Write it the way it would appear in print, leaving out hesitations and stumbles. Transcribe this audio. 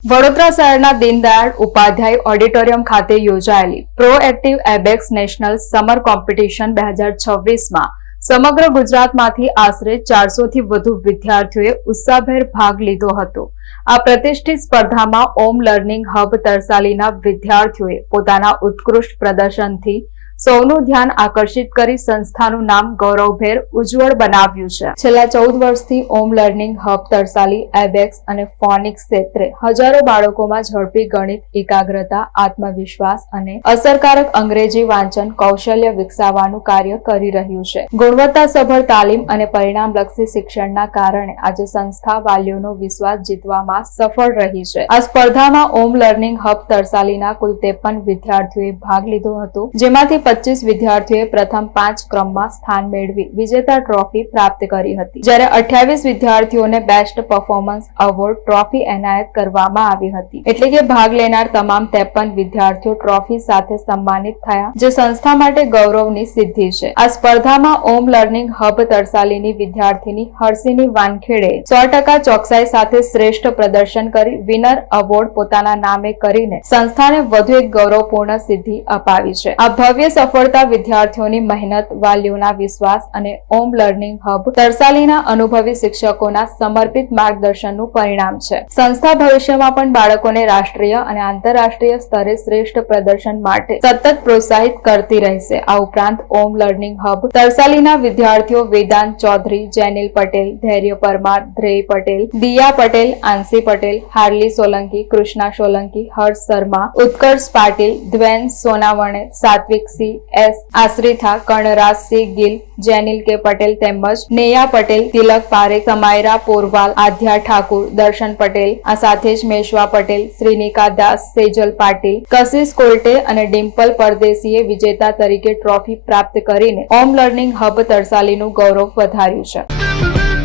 વડોદરા શહેરના દીનદયાળ ઉપાધ્યાય ઓડિટોરિયમ ખાતે યોજાયેલી પ્રોએક્ટિવ એબેક્સ નેશનલ સમર કોમ્પિટિશન 2026માં સમગ્ર ગુજરાતમાંથી આશરે 400થી વધુ વિદ્યાર્થીઓએ ઉત્સાહભેર ભાગ લીધો હતો। આ પ્રતિષ્ઠિત સ્પર્ધામાં ઓમ લર્નિંગ હબ તરસાલીના વિદ્યાર્થીઓએ પોતાના ઉત્કૃષ્ટ પ્રદર્શનથી સૌનું ધ્યાન આકર્ષિત કરી સંસ્થાનું નામ ગૌરવભેર ઉજ્જવળ બનાવ્યું છે। છેલ્લા 14 વર્ષથી ઓમ લર્નિંગ હબ તરસાલી એબેક્સ અને ફોનિક્સ ક્ષેત્રે હજારો બાળકોમાં ઝડપી ગણિત એકાગ્રતા, આત્મવિશ્વાસ અને અસરકારક અંગ્રેજી વાંચન કૌશલ્ય વિકસાવવાનું કાર્ય કરી રહ્યું છે। ગુણવત્તાસભર તાલીમ અને પરિણામલક્ષી શિક્ષણના કારણે આજે સંસ્થા વાલીઓનો વિશ્વાસ જીતવામાં સફળ રહી છે। આ સ્પર્ધામાં ઓમ લર્નિંગ હબ તરસાલીના કુલ 53 વિદ્યાર્થીઓએ ભાગ લીધો હતો, જેમાંથી 25 વિદ્યાર્થીઓએ પ્રથમ 5 ક્રમમાં સ્થાન મેળવી વિજેતા ટ્રોફી પ્રાપ્ત કરી હતી, જ્યારે 28 વિદ્યાર્થીઓને બેસ્ટ પરફોર્મન્સ એવોર્ડ ટ્રોફી એનાયત કરવામાં આવી હતી। એટલે કે ભાગ લેનાર તમામ 53 વિદ્યાર્થીઓ ટ્રોફી સાથે સન્માનિત થયા, જે સંસ્થા માટે ગૌરવની સિદ્ધિ છે। આ સ્પર્ધામાં ઓમ લર્નિંગ હબ તરસાલીની વિદ્યાર્થીની હર્ષિની વાનખેડે 100% ચોકસાઈ સાથે શ્રેષ્ઠ પ્રદર્શન કરી વિનર એવોર્ડ પોતાના નામે કરીને સંસ્થાને વધુ એક ગૌરવપૂર્ણ સિદ્ધિ અપાવી છે। આ ભવ્ય સફળતા વિદ્યાર્થીઓની મહેનત, વાલીઓના વિશ્વાસ અને ઓમ લર્નિંગ હબ તરસાલીના અનુભવી શિક્ષકોના સમર્પિત માર્ગદર્શનનું પરિણામ છે। સંસ્થા ભવિષ્યમાં પણ બાળકોને રાષ્ટ્રીય અને આંતરરાષ્ટ્રીય સ્તરે શ્રેષ્ઠ પ્રદર્શન માટે સતત પ્રોત્સાહિત કરતી રહેશે। આ ઉપરાંત ઓમ લર્નિંગ હબ તરસાલીના વિદ્યાર્થીઓ વેદાંત ચૌધરી, જેનિલ પટેલ, ધૈર્ય પરમાર, ધ્રેય પટેલ, દિયા પટેલ, આંસી પટેલ, હાર્લી સોલંકી, કૃષ્ણા સોલંકી, હર્ષ શર્મા, ઉત્કર્ષ પાટીલ, ધ્વેન સોનાવણે, સાત્વિક સિંહ, એસ આશ્રિથા, કર્ણરાજ સિંહ ગિલ, જેનિલ કે પટેલ તેમજ નેયા પટેલ, તિલક પારેખ, સમાયરા પોરવાલ, આધ્યા ઠાકુર, દર્શન પટેલ, આ સાથે જ મેશવા પટેલ, શ્રીનિકા દાસ, સેજલ પાટીલ, કશિશ કોલ્ટે અને ડિમ્પલ પરદેશીએ વિજેતા તરીકે ટ્રોફી પ્રાપ્ત કરીને ઓમ લર્નિંગ હબ તરસાલીનું ગૌરવ વધાર્યું છે।